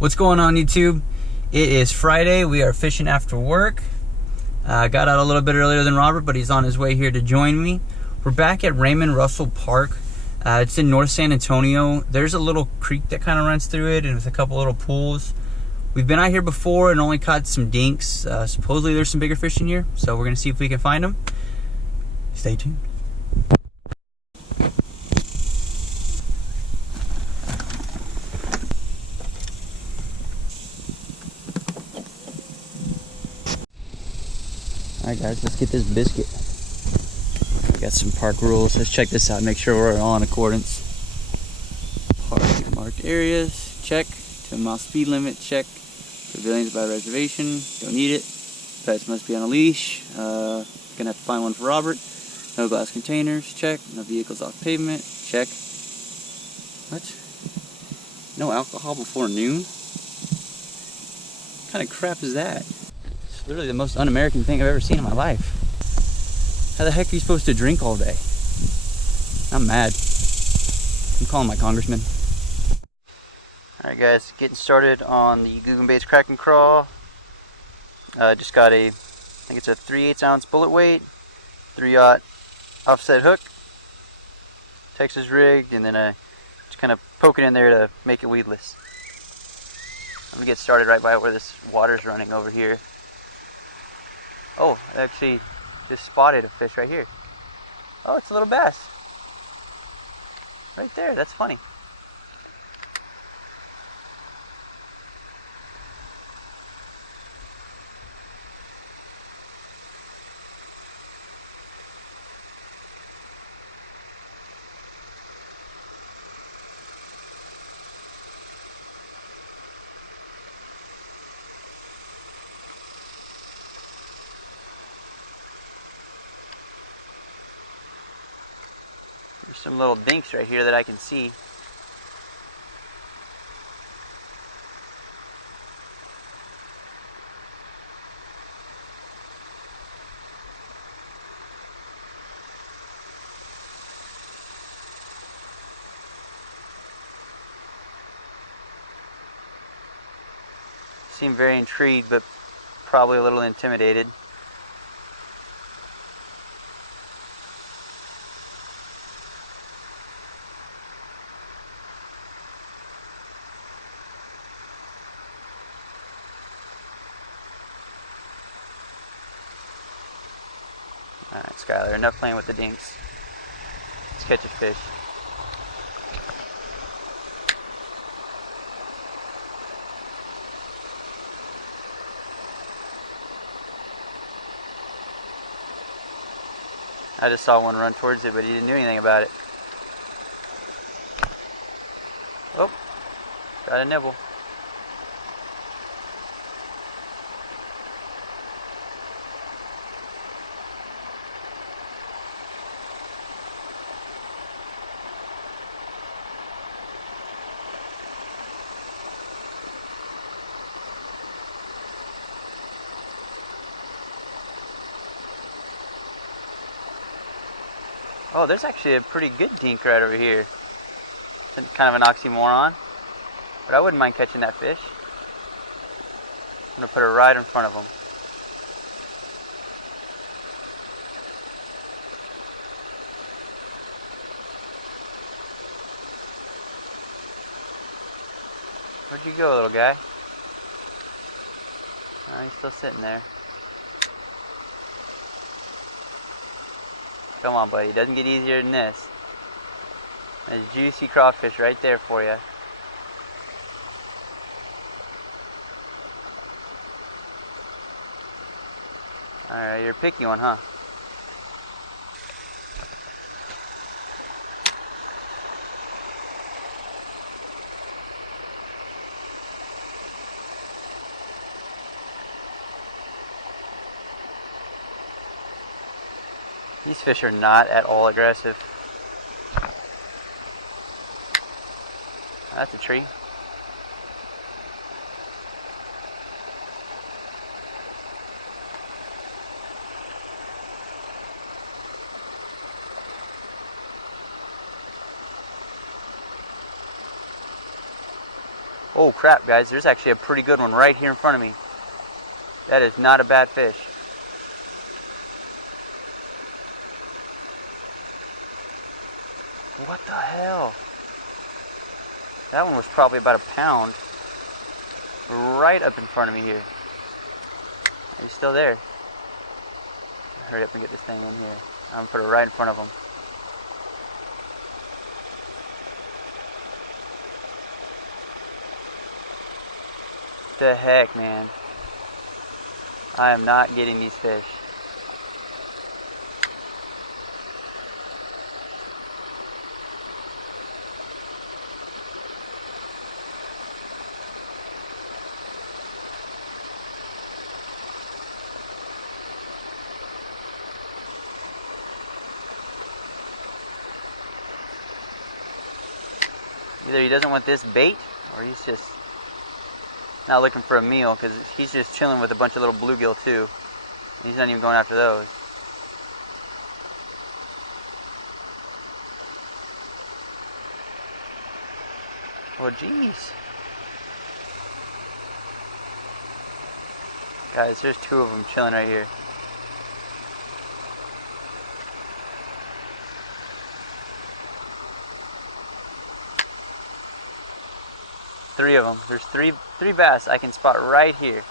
What's going on, YouTube? It is Friday. We are fishing after work. Got out a little bit earlier than Robert, but he's on his way here to join me. We're back at Raymond Russell Park. It's in North San Antonio. There's a little creek that kind of runs through it, and with a couple little pools. We've been out here before and only caught some dinks. Supposedly there's some bigger fish in here, so we're going to see if we can find them. Stay tuned. Alright guys, let's get this biscuit. We got some park rules. Let's check this out, make sure we're all in accordance. Park marked areas, check. 10-mile speed limit, check. Pavilions by reservation, don't need it. Pets must be on a leash. Gonna have to find one for Robert. No glass containers, check. No vehicles off pavement, check. What? No alcohol before noon? What kind of crap is that? Literally the most un-American thing I've ever seen in my life. How the heck are you supposed to drink all day? I'm mad. I'm calling my congressman. Alright guys, getting started on the Googan Baits Crack and Crawl. Just got I think it's a 3/8 ounce bullet weight, 3/0 offset hook, Texas rigged, and then just kind of poking in there to make it weedless. I'm gonna get started right by where this water's running over here. Oh, I actually just spotted a fish right here. Oh, it's a little bass. Right there, that's funny. There's some little dinks right here that I can see. Seem very intrigued, but probably a little intimidated. Alright, Skylar, enough playing with the dinks. Let's catch a fish. I just saw one run towards it, but he didn't do anything about it. Oh, got a nibble. Oh, there's actually a pretty good dink right over here. It's kind of an oxymoron, but I wouldn't mind catching that fish. I'm gonna put it right in front of him. Where'd you go, little guy? Oh, he's still sitting there. Come on, buddy. It doesn't get easier than this. There's juicy crawfish right there for you. Alright, you're a picky one, huh? These fish are not at all aggressive. That's a tree. Oh crap, guys, there's actually a pretty good one right here in front of me. That is not a bad fish. What the hell? That one was probably about a pound. Right up in front of me here. Are you still there? Hurry up and get this thing in here. I'm gonna put it right in front of him. The heck, man. I am not getting these fish. Either he doesn't want this bait, or he's just not looking for a meal, because he's just chilling with a bunch of little bluegill too. And he's not even going after those. Oh geez. Guys, there's two of them chilling right here. Three of them. There's three bass I can spot right here.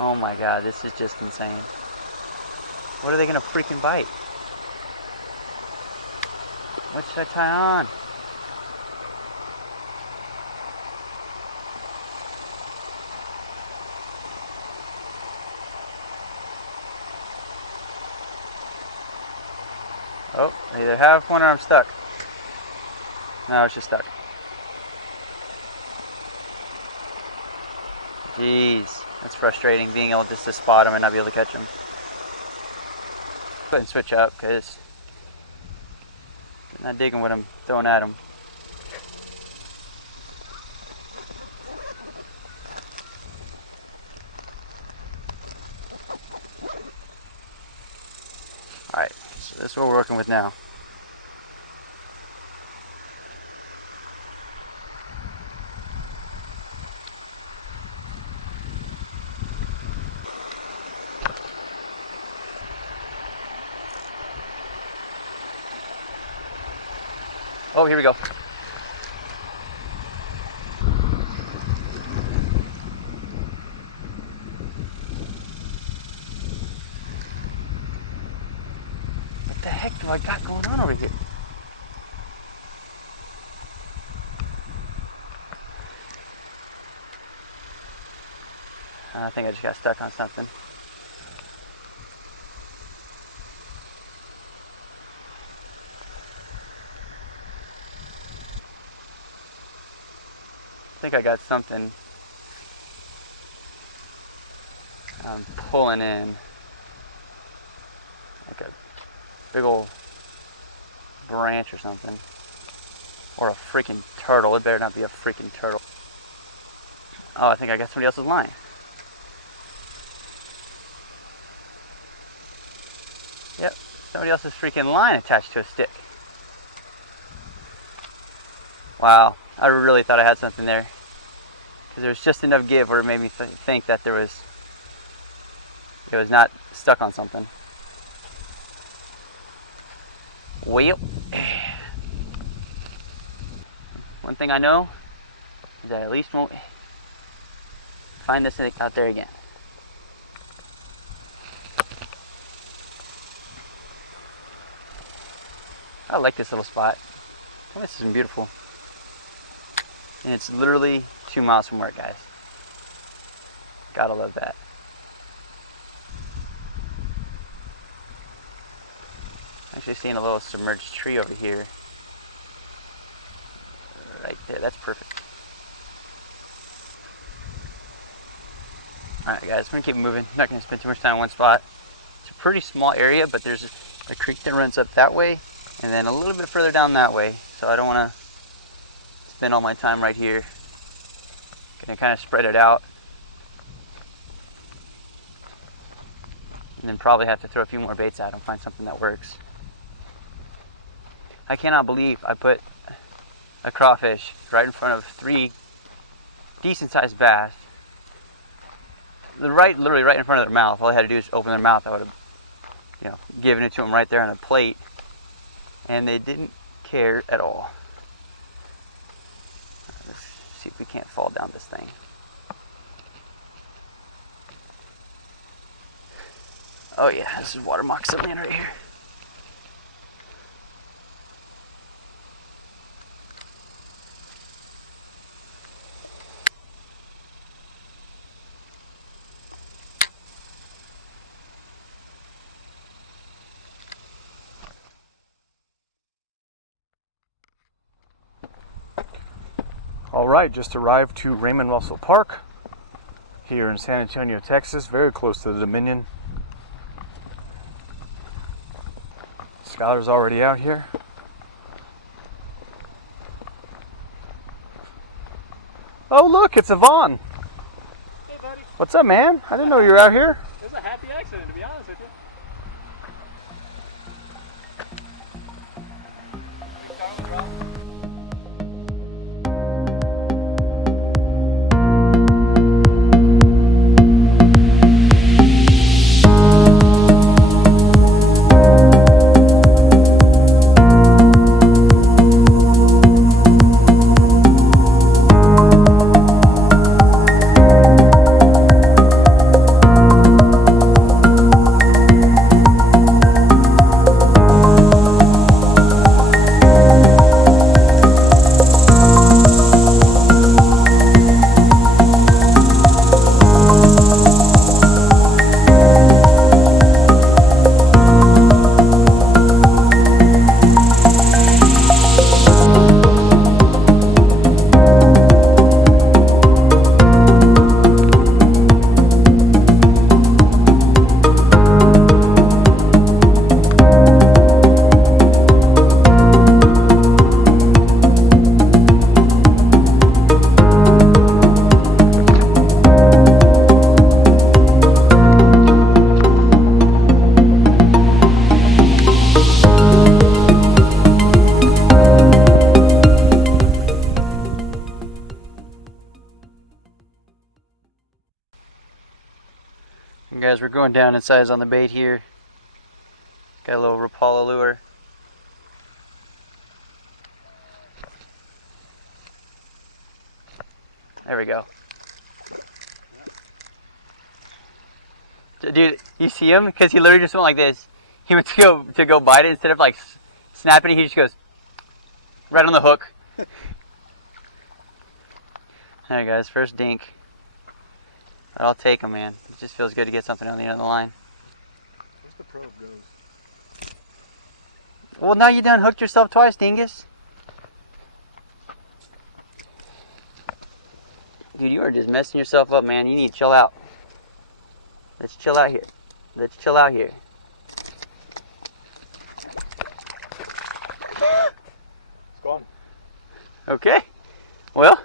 Oh my god, this is just insane. What are they gonna freaking bite? What should I tie on? Oh, I either have one or I'm stuck. No, it's just stuck. Jeez, that's frustrating, being able just to spot them and not be able to catch them. Go ahead and switch up, because I'm not digging what I'm throwing at them. Alright, so this is what we're working with now. Oh, here we go. What the heck do I got going on over here? I think I just got stuck on something. I think I got something I'm pulling in, like a big old branch or something, or a freaking turtle. It better not be a freaking turtle. Oh, I think I got somebody else's line. Yep, somebody else's freaking line attached to a stick. Wow, I really thought I had something there, because there was just enough give where it made me think that it was not stuck on something. Well, one thing I know is that I at least won't find this thing out there again. I like this little spot. This is beautiful. And it's literally 2 miles from work, guys. Gotta love that. Actually seeing a little submerged tree over here. Right there, that's perfect. Alright guys, we're gonna keep moving. Not gonna spend too much time in one spot. It's a pretty small area, but there's a creek that runs up that way, and then a little bit further down that way. So I don't wanna spend all my time right here. Gonna kind of spread it out. and then probably have to throw a few more baits at them, find something that works. I cannot believe I put a crawfish right in front of 3 decent-sized bass. Literally right in front of their mouth. All I had to do is open their mouth. I would have, given it to them right there on a plate, and they didn't care at all. Let's see if we can't fall down this thing. Oh yeah, this is water moccasin right here. All right, just arrived to Raymond Russell Park here in San Antonio, Texas, very close to the Dominion. Skylar's already out here. Oh look, it's Yvonne. Hey buddy. What's up, man? I didn't know you were out here. It was a happy accident, to be honest with you. Guys, we're going down in size on the bait here. Got a little Rapala lure. There we go. Dude, you see him? Because he literally just went like this. He went to go bite it instead of like snapping it. He just goes right on the hook. Alright guys, first dink. But I'll take him, man. It just feels good to get something on the end of the line. Where's the probe goes? Well, now you done hooked yourself twice, dingus. Dude, you are just messing yourself up, man. You need to chill out. Let's chill out here. Let's chill out here. It's gone. Okay. Well,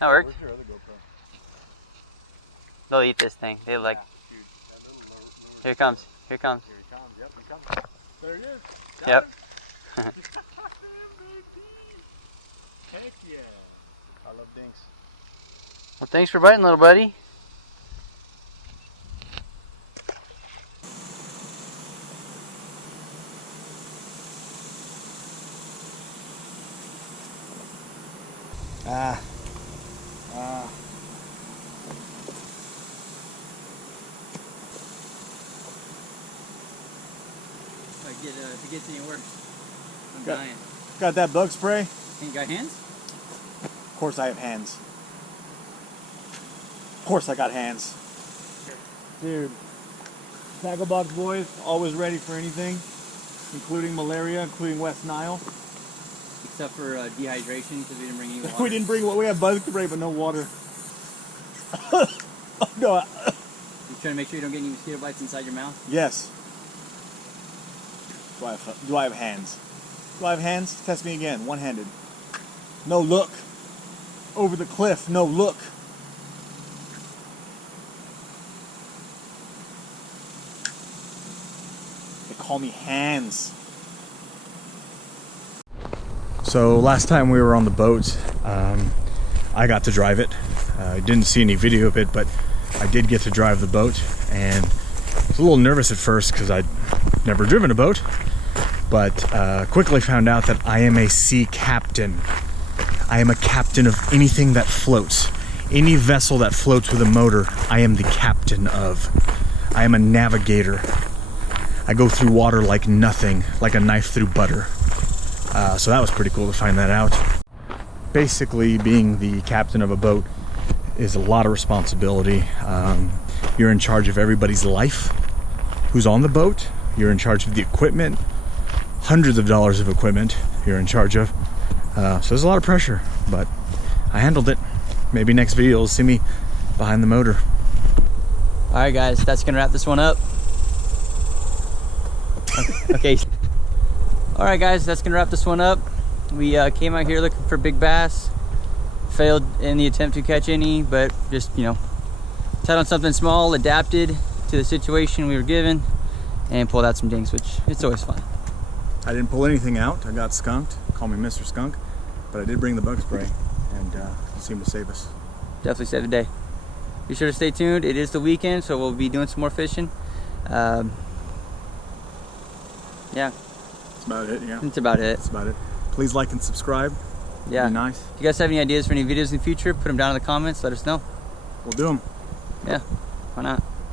that worked. Where's your other GoPro? They'll eat this thing. They like. Dude, that little lure. Here it comes. Here it comes. Here he comes. Yep, he comes. There it is. Got Yep. him. Heck yeah. I love dinks. Well, thanks for biting, little buddy. If it gets any worse, I'm dying. Got that bug spray? You got hands? Of course I have hands. Of course I got hands. Dude, tackle box boys, always ready for anything, including malaria, including West Nile. Except for dehydration, because we didn't bring any water. We didn't bring, we have bug spray but no water. Oh, no. You trying to make sure you don't get any mosquito bites inside your mouth? Yes. Do I have hands? Do I have hands? Test me again. One-handed. No, look. Over the cliff. No, look. Call me Hands. So last time we were on the boat, I got to drive it. I didn't see any video of it, but I did get to drive the boat, and I was a little nervous at first because I'd never driven a boat, but quickly found out that I am a sea captain. I am a captain of anything that floats. Any vessel that floats with a motor, I am the captain of. I am a navigator. I go through water like nothing, like a knife through butter. So that was pretty cool to find that out. Basically, being the captain of a boat is a lot of responsibility. You're in charge of everybody's life who's on the boat. You're in charge of the equipment, hundreds of dollars of equipment you're in charge of. So there's a lot of pressure, but I handled it. Maybe next video you'll see me behind the motor. All right, guys, that's gonna wrap this one up. Okay. All right, guys, that's gonna wrap this one up. We came out here looking for big bass. Failed in the attempt to catch any, but just, you know, tied on something small, adapted to the situation we were given, and pulled out some dings, which it's always fun. I didn't pull anything out. I got skunked. Call me Mr. Skunk. But I did bring the bug spray, and it seemed to save us. Definitely saved the day. Be sure to stay tuned. It is the weekend, so we'll be doing some more fishing. Yeah. That's about it, yeah. That's about it. That's about it. Please like and subscribe. Yeah. Be nice. If you guys have any ideas for any videos in the future, put them down in the comments. Let us know. We'll do them. Yeah. Why not?